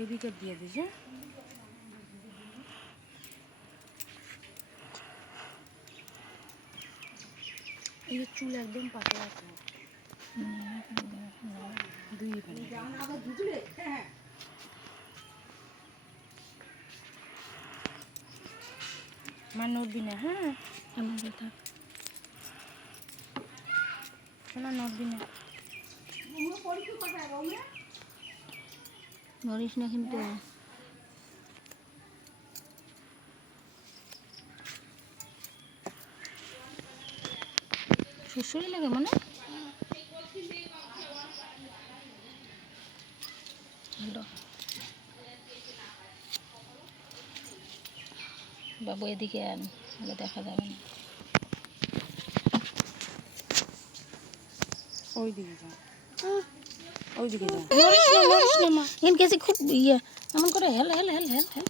এদিকে দিয়ে দিস। এই যে চুল একদম পাতলা আছে। দুই মা নড়বি না, হ্যাঁ এমন কথা শোনা, নড়বি না, নড়িস না কিন্তু। সুসুরি লাগে মানে বাবু এদিকে আন, দেখা যাবে না। ওইদিকে যা, ওইদিকে যা, কেসে খুব ইয়ে এমন করে হেল হেল হেল হেল হেল।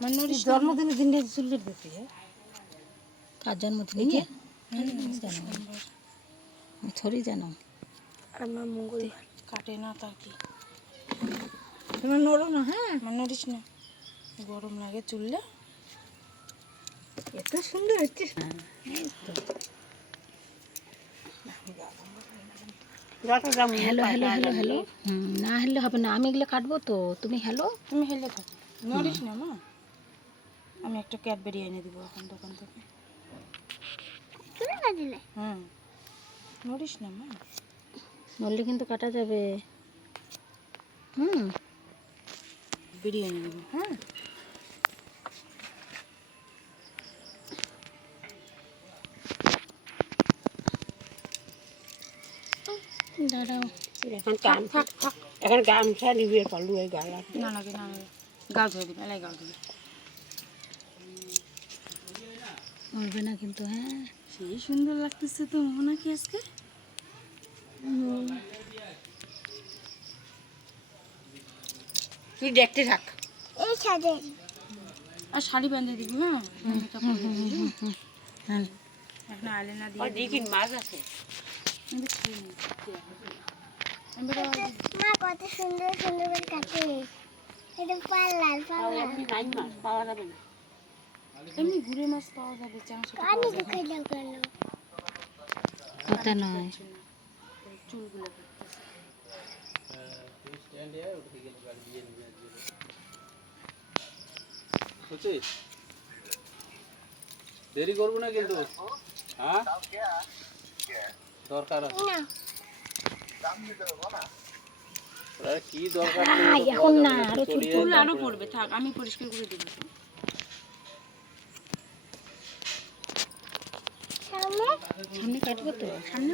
মানে জন্মদিনের দিন চুলের দিতে কার জন্মদিন থরি জানো আমার মঙ্গল কাটে না, তার কি তোমার নড়ো না, হ্যাঁ আমার নড়িস না, গরম লাগে চুললে। এত সুন্দর হচ্ছে, হ্যালো হ্যালো হ্যালো হ্যালো। না হেললে হবে না, আমি এগুলো কাটবো তো, তুমি হ্যালো, তুমি হেলে থাকো, নড়িস না মা। আমি একটা ক্যাডবেরি এনে দিব এখন দোকান থেকে। হুম, নড়িস না মা, নড়লে কিন্তু কাটা যাবে। বেরিয়ে এনে দেবো, হ্যাঁ দাঁড়াও। এখন থাক থাক, এখন গামছা নিবি পারলু, এই গালা না লাগে না লাগে, গাও ধরে দিবে, এলাই গাও দিবে, মরবে না কিন্তু। হ্যাঁ সেই সুন্দর লাগতেছে তো নাকি আজকে। তুই দেখতে থাক, এই শাড়ি আর শাড়ি বেঁধে দিবি। হ্যাঁ এখন আইলেনা দিয়ে দেখি মাছ আছে। মা কত সুন্দর সুন্দর করে কাটে, এটা পাল্লাল পাল্লাল মাছ পাওয়া যাবে না, এমনি ঘুরে মাছ পাওয়া যাবে, চাংশা পাওয়া যাবে। কানে দেখাই দাও কেন, কথা নয় চুলগুলো কাটতেছে। দেরি করবো না কিন্তু, হ্যাঁ দরকার আছে কি দরকার এখন না, আরো চুল আরো পড়বে, থাক আমি পরিষ্কার করে দেবো। সামনে কাটবো তো, সামনে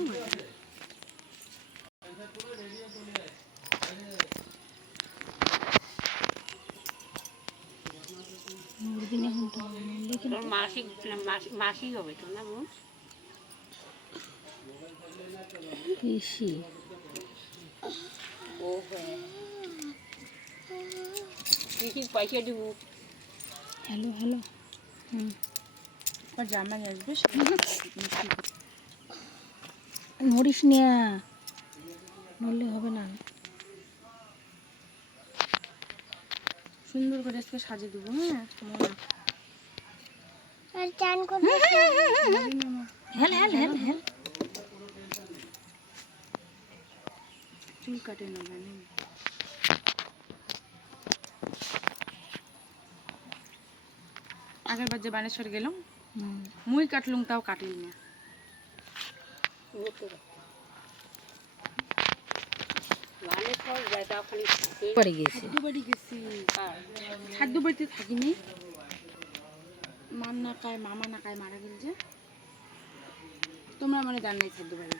মাসি হবে তো না পিসি। ও পিসি পয়সা দিব। Hello hello. জামাই আসবে, নড়িস না, নড়লে হবে না। সুন্দর করে আজকে সাজিয়ে দেবো। হ্যাঁ চান করবে, হেল হেল হেল হেল, চুল কাটে না জানি। আগের বার যে বানেশ্বর গেলাম, মুই কাটলুম তাও কাটিল না। খাদ্য বাড়িতে থাকিনি, মান্না কায় মামা না কায় মারা গেল যে, তোমরা মানে জান নাই খাদ্য বাড়ি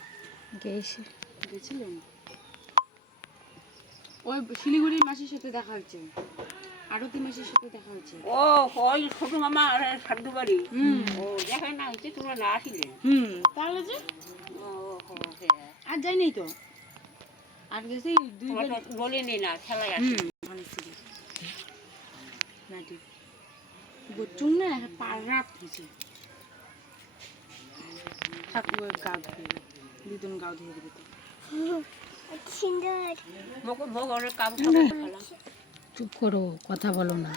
গেছিলাম। ওই শিলিগুড়ির মাসির সাথে দেখা হচ্ছে, আরতি মাসির সাথে দেখা হচ্ছে। ও ওই ছোট মামা আর খাদ্য বাড়ি, ও দেখায় না হচ্ছে, তোমরা না আসিলে। তাহলে যে আর যাই নাই তো, আর গেছি বলিনি না, খেলায় আছে গোচুং না, পাড়াত হয়েছে। ঠাকুর গা ধুয়ে দুজন গাও ধুয়ে দেবে তো সুন্দর। চুপ করো, কথা বলো না।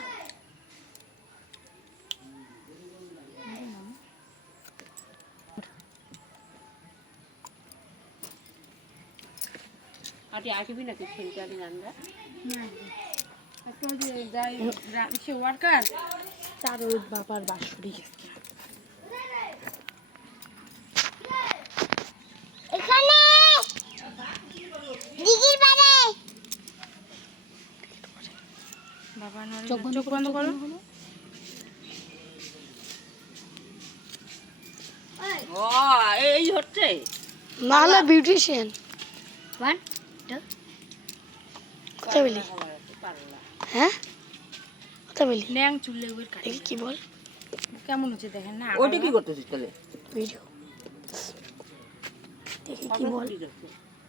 আজ আসবি নাকি খেলতে আগে রান্না? একটা ওই যে যাই সে ওয়ার্কার, তার ওই বাবার বাঁশুড়ি। এখানে দিঘির পাড়ে বাবা চোখ বন্ধ করো। ও এই হচ্ছে মালা বিউটিশিয়ান 1 2 কথা বলি হ্যাঁ কথা বলি ন্যাং চুললে ওর কাটে। দেখি কি বল কেমন হচ্ছে দেখেন না? ওইটা কি করতেছিস তাহলে? ভিডিও দেখি কি বল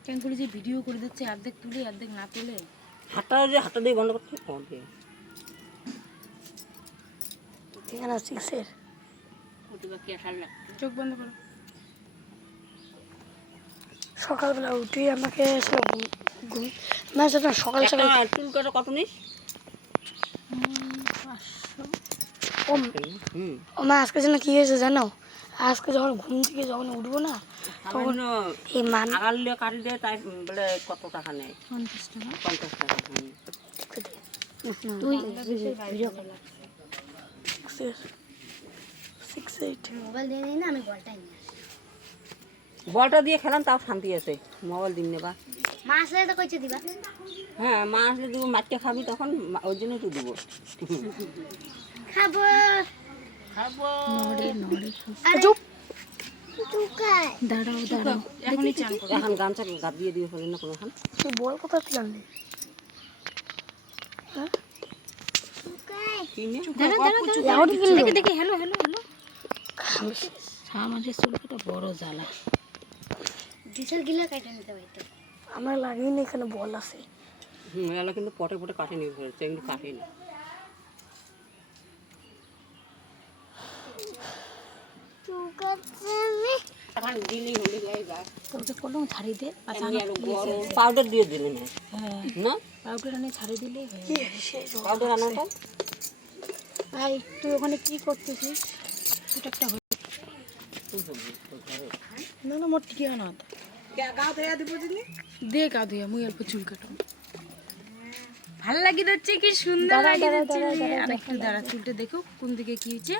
কেন করে যে ভিডিও করে দিচ্ছে, অর্ধেক তুলে অর্ধেক না তুলে। হাতটা দিয়ে বন্ধ করতে হবে। এখানে 6 এর ওটা বাকি আসার লাগছে। চোখ বন্ধ করো। সকালবেলা উঠে আমাকে সব ঘুম না সেটা সকাল সকাল একটা চুল কাটা কত নিস? ও ও মা আজকে যেন কি হয়েছে জানো, আজকে যখন ঘুম থেকে যখন উঠবো না তখন এই মান আগালে কাটি দেয়, তাই বলে কত টাকা নেয়? 50 টাকা। 50 টাকা। তুই ভিডিও কর 6 8 মোবাইল দিয়ে দিই না, আমি বলটাই নিয়ে আসি। বলটা দিয়ে খেলাম তাও শান্তি আছে, মোবাইল দিন নেবা। মা আসলে তো কইছে দিবা। হ্যাঁ, মা আসলে দিব, মাছটা খাবি তখন, ওই জন্যই তো দিব। খাবো খাবো। চুপ টুকাই দাঁড়াও দাঁড়াও, এখনই চান করো। এখন গামছা গাদ দিয়ে দিয়ে ফেলেন না কোনো খান। তুই বল কোথা থেকে আনলি হ্যাঁ টুকাই কিনে এখনই কিনলো দেখি দেখি, হ্যালো হ্যালো হ্যালো। আমাদের চুলটা বড় জ্বালা। ডিজেল গিলা কাটা নিতে পারতো। আমরা লাগিয়ে না, এখানে বল আছে। এলা কিন্তু পটে পটে কাটে নিয়ে ফেলেছে, কিন্তু কাটেনি। এখন দিলি হলি গায়ে গাছ। তোকে কলম ছাড়ি দে, পাউডার দিয়ে দিলে না? হ্যাঁ না পাউডার আনে ছাড়ি দিলে হয়ে কি যাবে। সেই পাউডার আনাটা ভাই তুই ওখানে কি করতেছিস? এটা একটা না না, মোর টিকে আনা গা ধোয়া দিব দিনি। দে গা ধুয়ে মুই অল্প চুল কাটো। ভাল লাগি যাচ্ছে, কি সুন্দর লাগি যাচ্ছে। আর একটু দাঁড়া, চুলটা দেখো কোন দিকে কি হচ্ছে।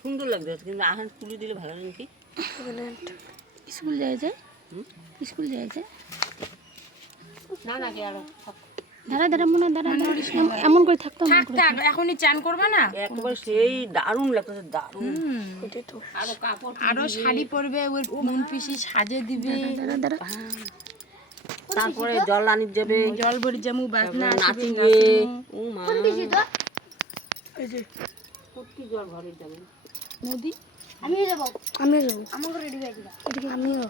সুন্দর লাগবে, কিন্তু এখন তুলে দিলে ভালো লাগে কি? স্কুল যায় যায়, স্কুল যায় যায়। না না কি আরো দাঁড়া দাঁড়া মনে দাঁড়া, এমন করে থাকতো। এখনই চান করবা না? একবার সেই দারুণ লাগতেছে, দারুণ। আরো কাপড় আরো শাড়ি পরবে, ওর মন পিসি সাজে দিবে। দাঁড়া দাঁড়া, তারপরে জল আনি যাবে, জল ভরি জামু, বাজনা আসবে। নাচিবে। ও মা, কোন বেশি তো এই যে কত জল ভরে যাবে। নদী। আমিও যাব আমাকে রেডি হয়ে দিবা। এদিকে আমিও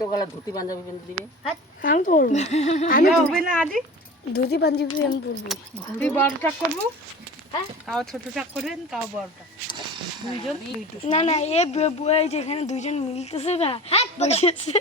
তো গলা ধুতি পাঞ্জাবি পেন দিবে। আমি পড়বো, আমি হবে না আদি। ধুতি পাঞ্জাবি আমি পড়বো। তুই বড়টা করবো, কাও ছোটটা করবেন, কাও বড়টা। দুইজন না না এ বই যেখানে দুইজন মিলতেছে না বসেছে